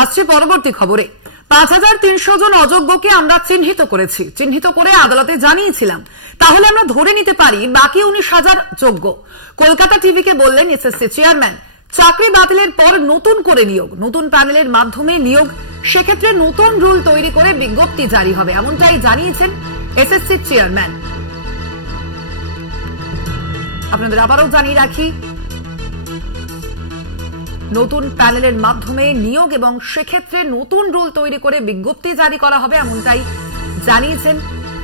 আসছে পরবর্তী খবরে। 5300 জন অযোগ্যকে আমরা চিহ্নিত করেছি, চিহ্নিত করে আদালতে জানিয়েছিলাম। তাহলে আমরা ধরে নিতে পারি বাকি 19,000 যোগ্য। কলকাতা টিভিকে বললেন এসএসসি চেয়ারম্যান। চাকরি বাতিলের পর নতুন করে নিয়োগ, নতুন প্যানেলের মাধ্যমে নিয়োগ, সেক্ষেত্রে নতুন রুল তৈরি করে বিজ্ঞপ্তি জারি হবে, এমনটাই জানিয়েছেন এসএসসি চেয়ারম্যান। আপনাদের আবারও জানিয়ে রাখি, নতুন প্যানেলের মাধ্যমে নিয়োগ এবং সেক্ষেত্রে নতুন রুল তৈরি করে বিজ্ঞপ্তি জারি করা হবে, এমনটাই জানিয়েছেন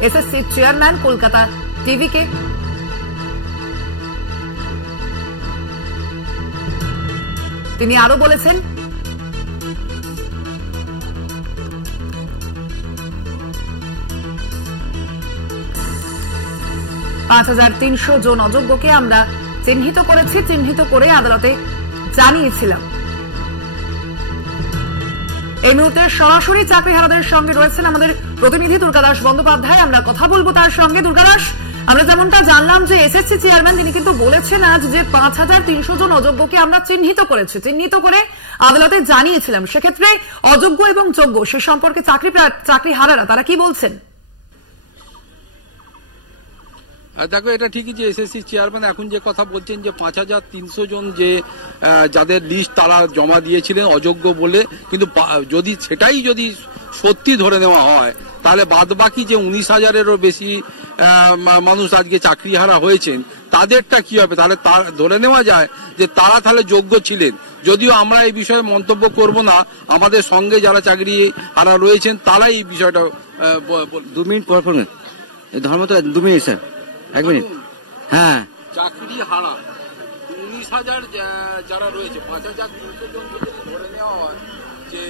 এসএসসি চেয়ারম্যান কলকাতা টিভিকে। তিনি আরো বলেছেন, $5,300 জন অযোগ্যকে আমরা চিহ্নিত করেছি, চিহ্নিত করে আদালতে জানিয়েছিলাম। এই মুহূর্তে সরাসরি চাকরিহারাদের সঙ্গে রয়েছেন আমাদের প্রতিনিধি দুর্গাদাস বন্দ্যোপাধ্যায়। আমরা কথা বলবো তার সঙ্গে। দুর্গাদাস, আমরা যেমনটা জানলাম যে এসএসসি চেয়ারম্যান তিনি কিন্তু বলেছেন আজ যে 5,300 জন অযোগ্যকে আমরা চিহ্নিত করেছি, চিহ্নিত করে আদালতে জানিয়েছিলাম। সেক্ষেত্রে অযোগ্য এবং যোগ্য সে সম্পর্কে চাকরিহারারা তারা কি বলছেন? দেখো, এটা ঠিকই যে এসএসসি চেয়ারম্যান এখন যে কথা বলছেন যে 5,300 জন যে যাদের লিস্ট তারা জমা দিয়েছিলেন অযোগ্য বলে, কিন্তু যদি সেটাই যদি সত্যি ধরে নেওয়া হয় তাহলে বাদবাকি যে 19,000-এরও বেশি মানুষ আজকে চাকরিহারা হয়েছেন তাদেরটা কি হবে? তাহলে ধরে নেওয়া যায় যে তারা তাহলে যোগ্য ছিলেন। যদিও আমরা এই বিষয়ে মন্তব্য করব না, আমাদের সঙ্গে যারা চাকরিহারা রয়েছেন তারাই এই বিষয়টা 2 মিনিট পর পর ধর্মতলা 2 মিনিট স্যার 1 মিনিট। হ্যাঁ, চাকরি হারা 19,000 যারা রয়েছে, 5,300 জন ধরে নেওয়া হয় যে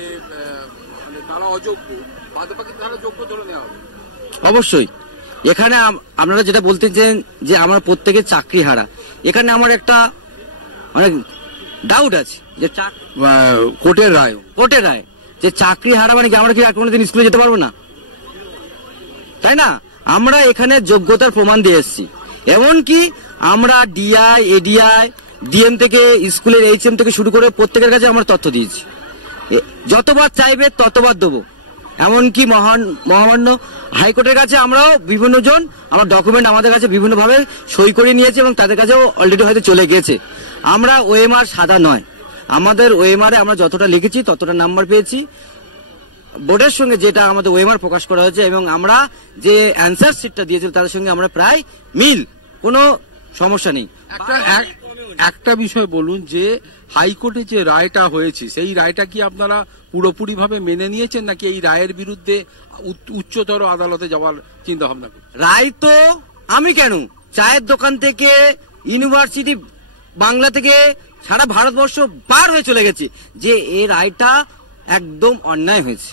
তারা অযোগ্য, বাদবাকি তারা যোগ্য ধরে নেওয়া হবে। অবশ্যই এখানে আপনারা যেটা বলতেছেন যে আমরা প্রত্যেকে চাকরি হারা, এখানে আমার একটা অনেক ডাউট আছে যে কোর্টের রায় যে চাকরি হারা মানে কি আমরা কি আর কোনোদিন স্কুলে যেতে পারবো না, তাই না? আমরা এখানে যোগ্যতার প্রমাণ দিয়ে এসেছি। এমনকি আমরা ডিআই, এডিআই, ডিএম থেকে স্কুলের এইচএম থেকে শুরু করে প্রত্যেকের কাছে আমরা তথ্য দিয়েছি। যতবার চাইবে ততবার দেবো। এমনকি মহামান্য হাইকোর্টের কাছে আমরাও বিভিন্ন জন আমার ডকুমেন্ট আমাদের কাছে বিভিন্নভাবে সই করে নিয়েছি এবং তাদের কাছেও অলরেডি হয়তো চলে গেছে। আমরা ওএমআর সাদা নয়, আমাদের ওএমআর আমরা যতটা লিখেছি ততটা নাম্বার পেয়েছি। বোর্ডের সঙ্গে যেটা আমাদের ওএমআর প্রকাশ করা হয়েছে এবং আমরা যে অ্যান্সার শিটটা দিয়েছিল তাদের সঙ্গে আমরা প্রায় মিল, কোনো সমস্যা নেই। একটা বিষয় বলুন যে হাইকোর্টে যে রায়টা হয়েছে সেই রায়টা কি আপনারা পুরোপুরি ভাবে মেনে নিয়েছেন নাকি এই রায়ের বিরুদ্ধে উচ্চতর আদালতে যাওয়ার চিন্তা ভাবনা? রায় তো আমি কেন, চায়ের দোকান থেকে ইউনিভার্সিটি, বাংলা থেকে সারা ভারতবর্ষ পার হয়ে চলে গেছে যে এই রায়টা একদম অন্যায় হয়েছে।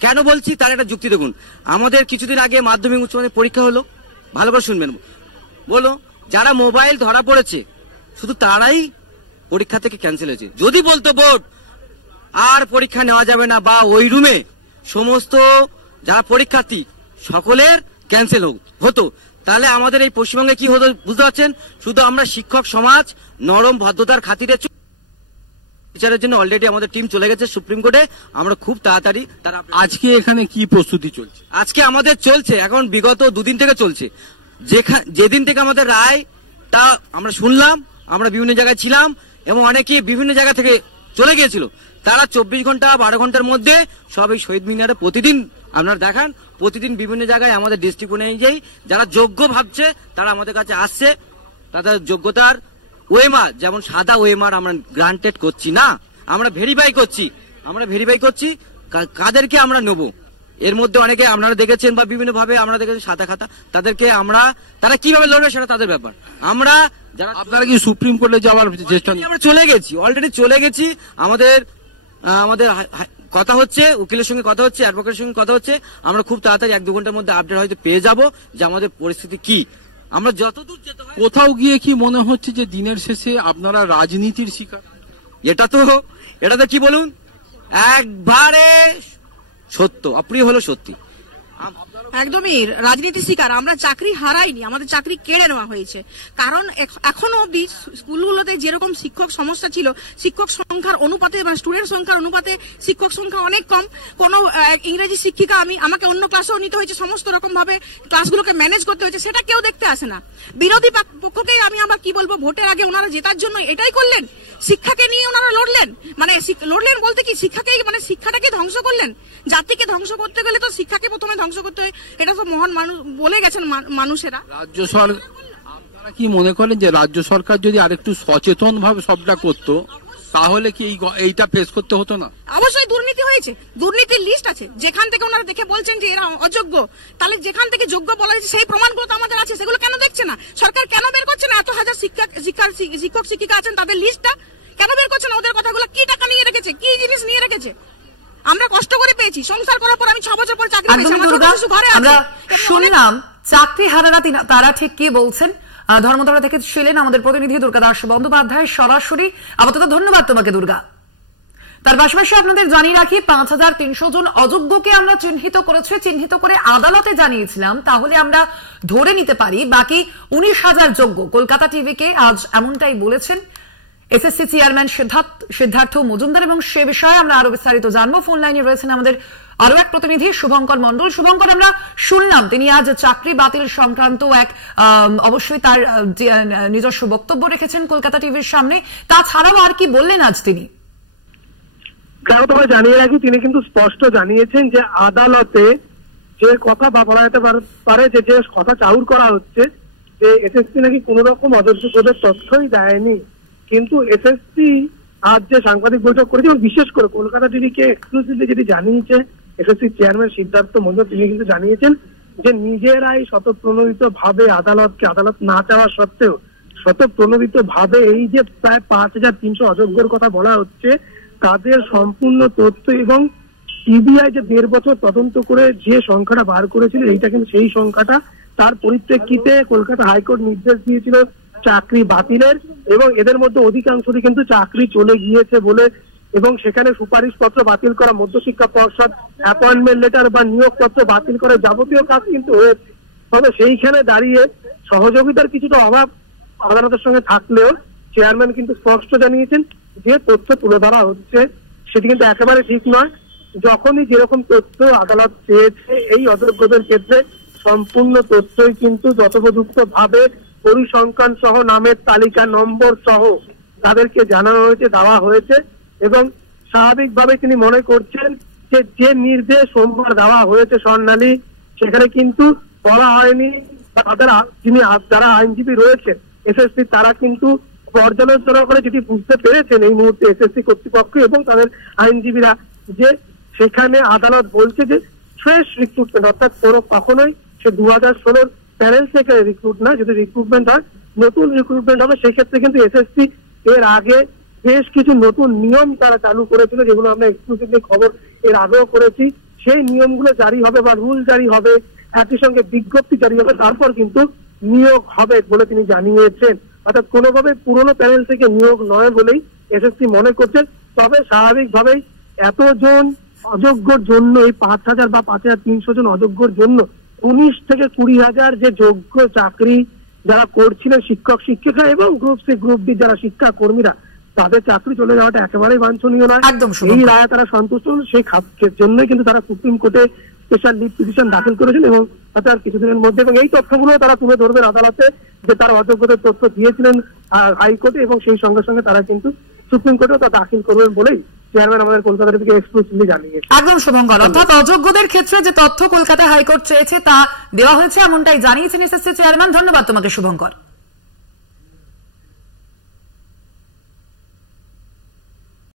কেন বলছি তার একটা যুক্তি দেখুন। আমাদের কিছুদিন আগে মাধ্যমিক উচ্চ মাধ্যমিক পরীক্ষা হলো, ভালো করে শুনবেন, বলো যারা মোবাইল ধরা পড়েছে শুধু তারাই পরীক্ষা থেকে ক্যান্সেল হয়েছে। যদি বলতো বোর্ড আর পরীক্ষা নেওয়া যাবে না বা ওই রুমে সমস্ত যারা পরীক্ষার্থী সকলের ক্যান্সেল হতো, তাহলে আমাদের এই পশ্চিমবঙ্গে কি হতো বুঝতে পারছেন? শুধু আমরা শিক্ষক সমাজ নরম ভদ্রতার খাতিরে বিচারের জন্য অলরেডি আমাদের টিম চলে গেছে সুপ্রিম কোর্টে। আমরা খুব তাড়াতাড়ি তারা আজকে এখানে কি প্রস্তুতি চলছে? আজকে আমাদের চলছে, এখন বিগত 2 দিন থেকে চলছে। যেদিন থেকে আমাদের রায় তা আমরা শুনলাম, আমরা বিভিন্ন জায়গায় ছিলাম এবং অনেকে বিভিন্ন জায়গা থেকে চলে গিয়েছিল, তারা 24 ঘন্টা 12 ঘন্টার মধ্যে সব এই শহীদ মিনারে প্রতিদিন আপনারা দেখান, প্রতিদিন বিভিন্ন জায়গায় আমাদের ডিস্ট্রিক্ট অনুযায়ী যারা যোগ্য ভাবছে তারা আমাদের কাছে আসছে। তাদের যোগ্যতার ওএমআর, যেমন সাদা ওএমআর আমরা গ্রান্টেড করছি না, আমরা ভেরিফাই করছি কাদেরকে আমরা নেব। এর মধ্যে অনেকে আপনারা দেখেছেন বা বিভিন্ন ভাবে আমরা দেখেছি সাদা খাতা, তাদেরকে তারা কিভাবে লড়বে সেটা তাদের ব্যাপার। আমরা যারা, আপনারা কি সুপ্রিম কোর্টে যাওয়ার চেষ্টা? আমরা চলে গেছি, অলরেডি চলে গেছি। আমাদের কথা হচ্ছে, উকিলের সঙ্গে কথা হচ্ছে, অ্যাডভোকেটের সঙ্গে কথা হচ্ছে। আমরা খুব তাড়াতাড়ি 1-2 ঘন্টার মধ্যে আপডেট হয়তো পেয়ে যাব যে আমাদের পরিস্থিতি কি। আমরা যতদূর যেতে হয়, কোথাও গিয়ে কি মনে হচ্ছে যে দিনের শেষে আপনারা রাজনীতির শিকার? এটা তো কি বলুন, একবারে সত্য, অপ্রিয় হলো সত্যি। আপনারা একদমই রাজনীতি শিকার। আমরা চাকরি হারাইনি, আমাদের চাকরি কেড়ে নেওয়া হয়েছে। কারণ এখনো অব্দি স্কুলগুলোতে যেরকম শিক্ষক সমস্যা ছিল, শিক্ষক সংখ্যার অনুপাতে বা স্টুডেন্ট সংখ্যার অনুপাতে শিক্ষক সংখ্যা অনেক কম। কোন ইংরেজি শিক্ষিকা আমাকে অন্য ক্লাসেও নিতে হয়েছে, সমস্ত রকম ভাবে ক্লাসগুলোকে ম্যানেজ করতে হয়েছে, সেটা কেউ দেখতে আসে না। বিরোধী পক্ষকে আমি আবার কি বলবো, ভোটের আগে ওনারা জেতার জন্য এটাই করলেন, শিক্ষাকে নিয়ে ওনারা লড়লেন। মানে লড়লেন বলতে কি, শিক্ষাকে মানে শিক্ষাটাকে ধ্বংস করলেন। জাতিকে ধ্বংস করতে গেলে তো শিক্ষাকে প্রথমে ধ্বংস করতে হয়, এটা তো মহান মানুষ বলে গেছেন মানুষেরা। রাজ্য সরকার, আপনারা কি মনে করেন যে রাজ্য সরকার যদি আরেকটু সচেতন ভাবে সবটা করতো তাহলে কি এইটা ফেস করতে হতো না? অবশ্যই দুর্নীতি হয়েছে, দুর্নীতির লিস্ট আছে, যেখান থেকে ওনারা দেখে বলছেন যে এরা অযোগ্য, তাহলে যেখান থেকে যোগ্য বলা হয়েছে সেই প্রমাণগুলো তো আমাদের আছে, সেগুলো কেন দেখছে না সরকার? কেন বের করছে না? এত হাজার শিক্ষক শিক্ষিকা আছেন, তাদের লিস্টটা কেন বের করছে না? ওদের কথাগুলো কি টাকা নিয়ে রেখেছে, কি জিনিস নিয়ে রেখেছে? আমরা কষ্ট করে পেয়েছি, সংসার করার পর আমি 6 বছর পর চাকরি পেয়েছি, আমরা শুনলাম চাকরি হারারা তারা ঠিক কি বলছেন। ধর্মতলা থেকে ছিলেন আমাদের প্রতিনিধি দুর্গা দাস বন্দ্যোপাধ্যায় সরাসরি। আপাতত ধন্যবাদ তোমাকে দুর্গা। তার পাশাপাশি আপনাদের জানিয়ে রাখি 5300 জন অযোগ্যকে আমরা চিহ্নিত করে আদালতে জানিয়েছিলাম, তাহলে আমরা ধরে নিতে পারি বাকি 19,000 যোগ্য। কলকাতা টিভিকে আজ এমনটাই বলেছেন এসএসসি চেয়ারম্যান সিদ্ধার্থ মজুমদার, এবং সে বিষয়ে আমরা আরো বিস্তারিত জানবো। ফোন লাইনে রয়েছেন আমাদের আরো এক প্রতিনিধি শুভঙ্কর মন্ডল। শুভঙ্কর, আমরা শুনলাম তিনি আজ চাকরি বাতিল সংক্রান্ত অবশ্যই তার নিজস্ব বক্তব্য রেখেছেন কলকাতা টিভির সামনে, তাছাড়াও আর কি বললেন আজ তিনি? তোমায় জানিয়ে রাখি, তিনি কিন্তু স্পষ্ট জানিয়েছেন যে আদালতে যে কথা বলা যেতে পারে, যে কথা চাউর করা হচ্ছে যে এসএসসি নাকি কোন রকম অযোগ্যদের তথ্যই দেয়নি, কিন্তু এসএসসি আজ যে সাংবাদিক বৈঠক করেছে এবং বিশেষ করে কলকাতা টিভিকে এক্সক্লুসিভলি যেটি জানিয়েছে এসএসসি চেয়ারম্যান সিদ্ধার্থ মজুমদার, তিনি কিন্তু জানিয়েছেন যে নিজেরাই স্বতঃপ্রণোদিত ভাবে আদালত না চাওয়া সত্ত্বেও স্বতঃপ্রণোদিত ভাবে এই যে প্রায় 5300 অযোগ্যর কথা বলা হচ্ছে তাদের সম্পূর্ণ তথ্য এবং সিবিআই যে 1.5 বছর তদন্ত করে যে সংখ্যাটা বার করেছিল এইটা কিন্তু সেই সংখ্যাটা, তার পরিপ্রেক্ষিতে কলকাতা হাইকোর্ট নির্দেশ দিয়েছিল চাকরি বাতিলের, এবং এদের মধ্যে অধিকাংশই কিন্তু চাকরি চলে গিয়েছে বলে, এবং সেখানে সুপারিশপত্র বাতিল করা, মধ্যশিক্ষা পর্ষদ অ্যাপয়েন্টমেন্ট লেটার বা নিয়োগপত্র বাতিল করে যাবতীয় কাজ কিন্তু হয়েছে। তবে সেইখানে দাঁড়িয়ে সহযোগিতার কিছুটা অভাব আদালতের সঙ্গে থাকলেও চেয়ারম্যান কিন্তু স্পষ্ট জানিয়েছেন যে তথ্য তুলে ধরা হচ্ছে সেটি কিন্তু একেবারে ঠিক নয়। যখনই যেরকম তথ্য আদালত চেয়েছে এই অযোগ্যদের ক্ষেত্রে সম্পূর্ণ তথ্যই কিন্তু যথোপযুক্ত ভাবে পরিসংখ্যান সহ নামের তালিকা নম্বর সহ তাদেরকে জানানো হয়েছে, দেওয়া হয়েছে, এবং স্বাভাবিকভাবে তিনি মনে করছেন যে নির্দেশ সোমবার দেওয়া হয়েছে স্বর্ণালী, সেখানে কিন্তু বলা হয়নি যারা আইনজীবী রয়েছে এসএসসি তারা কিন্তু পর্যালোচনা করে যেটি বুঝতে পেরেছেন এই মুহূর্তে এসএসসি কর্তৃপক্ষ এবং তাদের আইনজীবীরা, যে সেখানে আদালত বলছে যে ফ্রেশ রিক্রুটমেন্ট, অর্থাৎ কখনোই সে 2016 প্যানেল থেকে রিক্রুট না, যদি রিক্রুটমেন্ট হয় নতুন রিক্রুটমেন্ট হবে। সেক্ষেত্রে কিন্তু এসএসসি এর আগে বেশ কিছু নতুন নিয়ম তারা চালু করেছিল, যেগুলো আমরা এক্সক্লুসিভলি খবর এর আগেও করেছি। সেই নিয়মগুলো জারি হবে বা রুল জারি হবে, একই সঙ্গে বিজ্ঞপ্তি জারি হবে, তারপর কিন্তু নিয়োগ হবে বলে তিনি জানিয়েছেন। অর্থাৎ কোনোভাবে পুরনো প্যানেল থেকে নিয়োগ নয় বলেই এসএসসি মনে করছেন। তবে স্বাভাবিকভাবেই এতজন অযোগ্যর জন্য, এই 5000 বা 5300 জন অযোগ্যর জন্য 19 থেকে 20,000 যে যোগ্য চাকরি যারা করছিলেন শিক্ষক শিক্ষিকা এবং গ্রুপ সি গ্রুপ ডি যারা শিক্ষা কর্মীরা, তাদের চাকরি চলে যাওয়াটা একেবারেই বাঞ্ছনীয় নয়। এই রায় তারা সন্তুষ্ট, সেই জন্যই কিন্তু তারা সুপ্রিম কোর্টে স্পেশাল লিভ পিটিশন দাখিল করেছেন এবং তার কিছুদিনের মধ্যে, এবং এই তথ্যগুলো তারা তুলে ধরবেন আদালতে যে তারা অযোগ্যদের তথ্য দিয়েছিলেন হাইকোর্টে, এবং সেই সঙ্গে সঙ্গে তারা কিন্তু সুপ্রিম কোর্টেও তা দাখিল করবেন বলেই চেয়ারম্যান আমাদের কলকাতা থেকে এক্সক্লুসিভলি জানিয়েছেন। একদম শুভঙ্কর, অর্থাৎ অযোগ্যদের ক্ষেত্রে যে তথ্য কলকাতা হাইকোর্ট চেয়েছে তা দেওয়া হয়েছে এমনটাই জানিয়েছেন এসএসসি চেয়ারম্যান। ধন্যবাদ তোমাকে শুভঙ্কর।